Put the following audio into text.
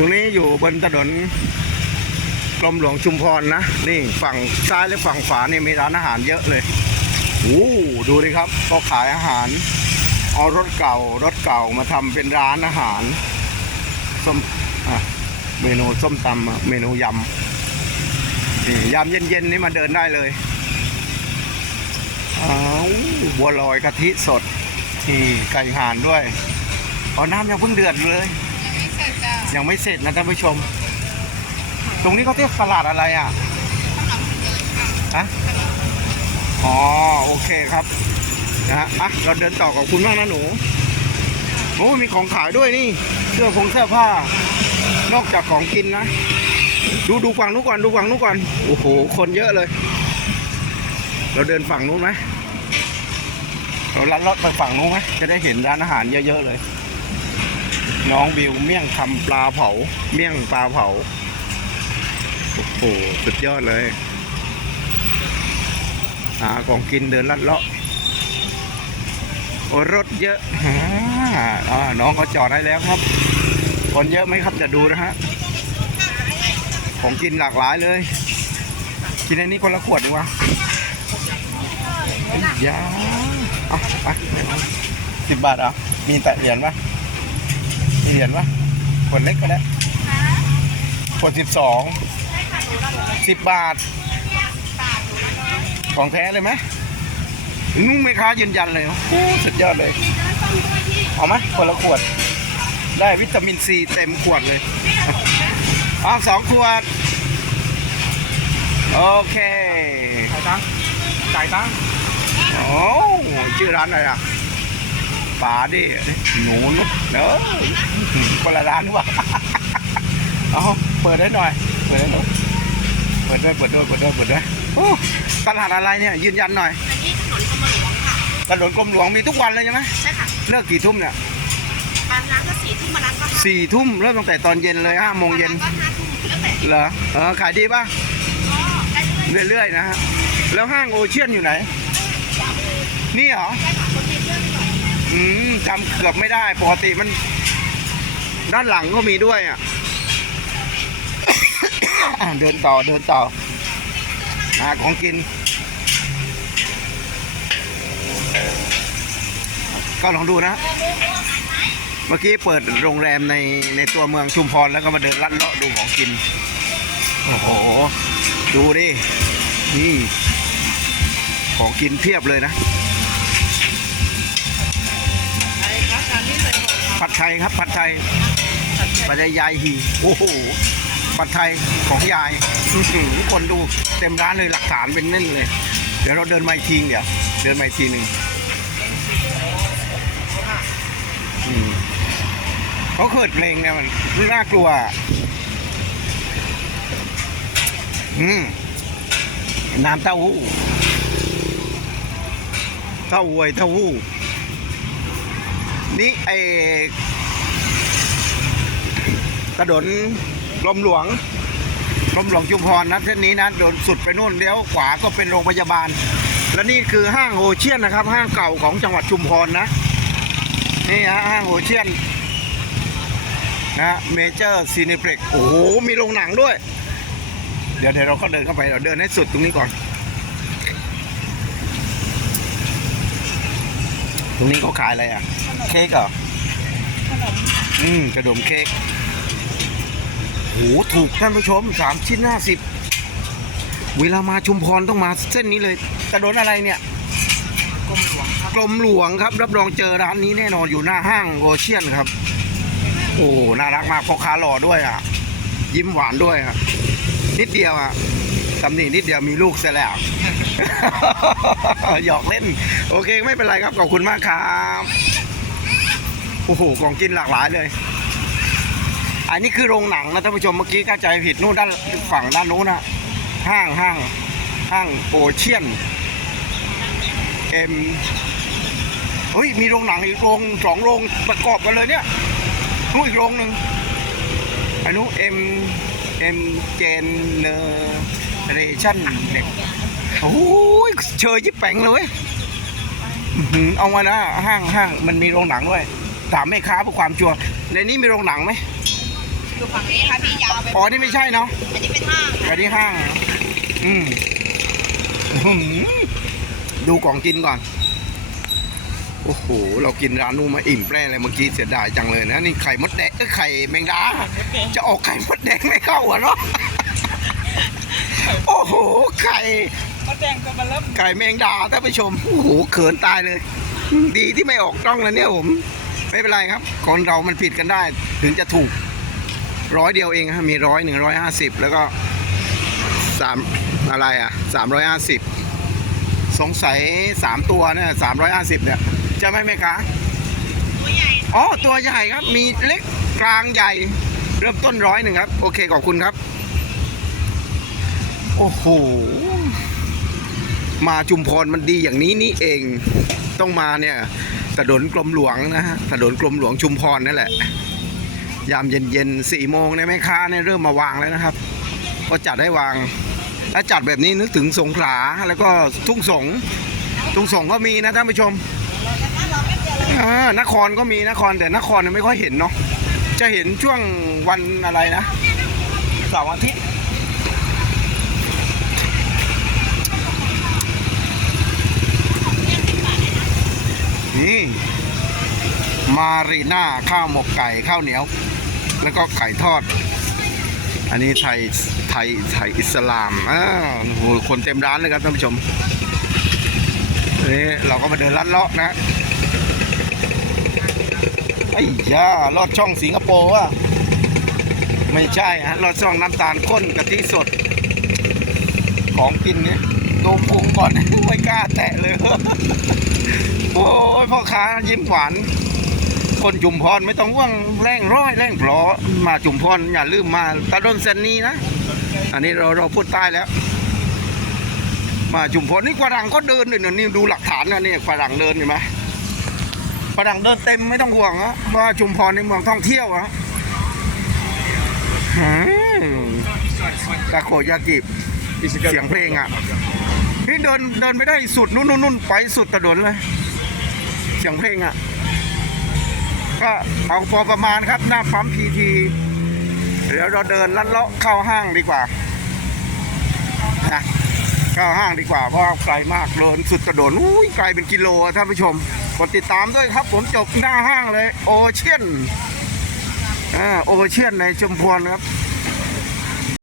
ตรงนี้อยู่บนถนนกรมหลวงชุมพรนะ นี่ฝั่งซ้ายและฝั่งขวานี่มีร้านอาหารเยอะเลยโอ้ดูดิครับ ก็ขายอาหาร เอารถเก่ารถเก่ามาทำเป็นร้านอาหารส้มเมนูส้มตำเมนูยำนี่ยำเย็นๆนี่มาเดินได้เลยอ้าวบัวลอยกะทิสดที่ไก่ห่านด้วยเอน้ำยังเพิ่งเดือดเลย ยังไม่เสร็จนะท่านผู้ชม ตรงนี้เขาเรียกตลาดอะไรอะฮะอ๋อโอเคครับนะฮะอะเราเดินต่อกับคุณมากนะหนูโอ้มีของขายด้วยนี่เสื้อผงเสื้อผ้า นอกจากของกินนะ ดูดูฝั่งนู้นก่อนดูฝั่งนู้นก่อนโอ้โห คนเยอะเลย เราเดินฝั่งนู้นไหมเราลัดเลาะไปฝั่งนู้นไหมจะได้เห็นร้านอาหารเยอะๆเลย น้องบิวเมี่ยงคำปลาเผา เมี่ยงปลาเผา โอ้โห สุดยอดเลย หาของกินเดินลัดเลาะรถเยอะอ่าน้องก็จอดได้แล้วครับ คนเยอะไหมครับจะดูนะฮะ ของกินหลากหลายเลย กินอันนี้คนละขวดดีวะยาเอาไปสิบบาทอะมีแต่เหรียญปะ มีเหรียญปะขวดเล็กก็ได้ขวดสิบสองสิบบาท ของแท้เลยไหมนุ่งไม่ค้ายืนยันเลยโอ้โหสุดยอดเลย เอาไหมคนละขวด ได้วิตามินซีเต็มขวดเลยเอาสองขวด โอเคจ่ายตังค์จ่ายตังค์โอ้ชื่อร้านอะไรอะ ป๋าดิหนูนุชเนอะคนละร้านหรือเปล่าเอาเปิดได้หน่อย เปิดได้หน่อยเปิดด้วยเปิดด้วยเปิดด้วยเปิดด้วยโอ้ตลาดอะไรเนี่ย ยืนยันหน่อยอันนี้ถนนกรมหลวงค่ะถนนกรมหลวงมีทุกวันเลยใช่ไหมใช่ค่ะ เลิกกี่ทุ่มเนี่ยบางร้านก็สี่ทุ่มบางร้านก็ห้าสี่ทุ่มเริ่มตั้งแต่ตอนเย็นเลยห้าโมงเย็นบางร้านก็ห้าทุ่มแล้วแต่เหรอเออขายดีป่ะก็ได้เรื่อยเรื่อยๆนะฮะแล้วห้างโอเชียนอยู่ไหน นี่เหรอ อืมจำเกือบไม่ได้ ปกติมัน ด้านหลังก็มีด้วยอะ เดินต่อเดินต่อ หาของกิน ก็ลองดูนะ เมื่อกี้เปิดโรงแรมในในตัวเมืองชุมพรแล้วก็มาเดินลัดเลาะดูของกิน โอ้โห ดูดิ นี่ ของกินเพียบเลยนะ ยครับ ผัดไทยผัดไทยยายฮีโอ้โหผัดไทยของยายอื้อหือคนดูเต็มร้านเลยหลักฐานเป็นแน่นเลย เดี๋ยวเราเดินมาอีกทีเดี๋ยวเดินมาอีกทีหนึ่งอืมเขาเขิดเพลงเนี่ยมันน่ากลัวอะอืมน้ำเต้าหู้เต้าหวยเต้าหู้นี่ไอ้ ถนนลมหลวงลมหลวงชุมพรนะเส้นนี้นะโดนสุดไปนู่นเลี้ยวขวาก็เป็นโรงพยาบาล และนี่คือห้างโอเชียนนะครับ ห้างเก่าของจังหวัดชุมพรนะนี่ฮะห้างโอเชียนนะเมเจอร์ซีนิเพล็กโอ้โหมีโรงหนังด้วย เดี๋ยวเดี๋ยวเราก็เดินเข้าไปเราเดินให้สุดตรงนี้ก่อน ตรงนี้เขาขายอะไรอะ เค้กเหรออืมขนมเค้กโห ถูกท่านผู้ชมสามชิ้นห้าสิบเวลามาชุมพรต้องมาเส้นนี้เลยถนนอะไรเนี่ยกรมหลวงครับกรมหลวงครับ รับรองเจอร้านนี้แน่นอนอยู่หน้าห้างโอเชียนครับ โอ้น่ารักมากพ่อค้าหล่อด้วยอะ ยิ้มหวานด้วยอะนิดเดียวอะตำหนินิดเดียวมีลูกเสียแล้วหยอกเล่น โอเคไม่เป็นไรครับขอบคุณมากครับ โอ้โห ของกินหลากหลายเลย อันนี้คือโรงหนังนะท่านผู้ชมเมื่อกี้เข้าใจผิดนู่นด้านฝั่งด้านนู้นนะห้างห้างห้างโอเชียนเอ็มเฮ้ยมีโรงหนังอีกโรงสองโรงประกอบกันเลยเนี่ยนู้นอีกโรงหนึ่งอันนู้นเอ็มเอ็มเจนเนเรชั่นเด็กโอ้ยเชยยิบแปงเลยเออหือเอามานะห้างห้างมันมีโรงหนังด้วยถามแม่ค้าเพื่อความชัวร์ในนี้มีโรงหนังไหม อยู่ฝั่งนี้ค่ะพี่ยาวไปอ๋อ นี่ไม่ใช่เนาะ อันนี้เป็นห้างอันนี้ห้างอืมอื้อหือดูของกินก่อน โอ้โห เรากินร้านนู้นมาอิ่มแปร่เลยเมื่อกี้เสียดายจังเลยนะ นี่ไข่มดแดงเอ้ยไข่แมงดา จะออกไข่มดแดงไม่เข้าอะเนาะ โอ้โห ไข่ มดแดงก็มาเริ่มไก่แมงดาท่านผู้ชม โอ้โห เขินตายเลย ดีที่ไม่ออกกล้องแล้วเนี่ยผม ไม่เป็นไรครับ คนเรามันผิดกันได้ ถึงจะถูก ร้อยเดียวเองฮะมีร้อยหนึ่งร้อยห้าสิบแล้วก็สามอะไรอะสามร้อยห้าสิบสงสัยสามตัวเนี่ยสามร้อยห้าสิบเนี่ยจะไหม่ไหมคะตัวใหญ่อ๋อตัวใหญ่ครับ มีเล็กกลางใหญ่ เริ่มต้นร้อยหนึ่งครับ โอเคขอบคุณครับ โอ้โหมาจุมพรมันดีอย่างนี้นี่เองต้องมาเนี่ยถนนกรมหลวงนะฮะถนนกรมหลวงชุมพรนั่นแหละ ยามเย็นๆสี่โมงเนี่ยแม่ค้าเนี่ยเริ่มมาวางแล้วนะครับ ก็จัดให้วาง ถ้าจัดแบบนี้นึกถึงสงขลาแล้วก็ทุ่งสงทุ่งสงก็มีนะท่านผู้ชมนครก็มีนครแต่นครเนี่ยไม่ค่อยเห็นเนาะจะเห็นช่วงวันอะไรนะเสาร์อาทิตย์นี่มารีน่าข้าวหมกไก่ข้าวเหนียว แล้วก็ไก่ทอด อันนี้ไทยไทยไทยอิสลามอ่าโอ้โหคนเต็มร้านเลยครับท่านผู้ชมนี่เราก็มาเดินลัดเลาะนะไอ้ย่าลอดช่องสิงคโปร์อะไม่ใช่ฮะลอดช่องน้ำตาลข้นกะทิสด ของกินเนี่ยดูพุงก่อนไม่กล้าแตะเลย โอ้ยพ่อค้ายิ้มหวาน คนจุมพรไม่ต้องว่างแรงร้อยแรงเพลอมาจุมพรอย่าลืมมาตะดนเซนนีนะ อันนี้เราเราพูดใต้แล้ว มาจุมพรนี่ฝรั่งก็เดินเลยนะนี่ดูหลักฐานนะนี่ฝรั่งเดินเห็นไหมฝรั่งเดินเต็มไม่ต้องห่วงนะเพราะว่าชุมพรในเมืองท่องเที่ยวอะหืมตะโขยากิบเสียงเพลงอะนี่เดินเดินไม่ได้สุดนู่นนู่นนู่นไปสุดถนนเลย เสียงเพลงอะ ก็เอาพอประมาณครับหน้าปั๊มพีทีเดี๋ยวเราเดินลัดเลาะเข้าห้างดีกว่านะเข้าห้างดีกว่าเพราะไกลมากเดินสุดกระโดดอุ้ยไกลเป็นกิโลท่านผู้ชมกดติดตามด้วยครับ ผมจบหน้าห้างเลย โอเชียนอ่าโอเชียนในชุมพรครับ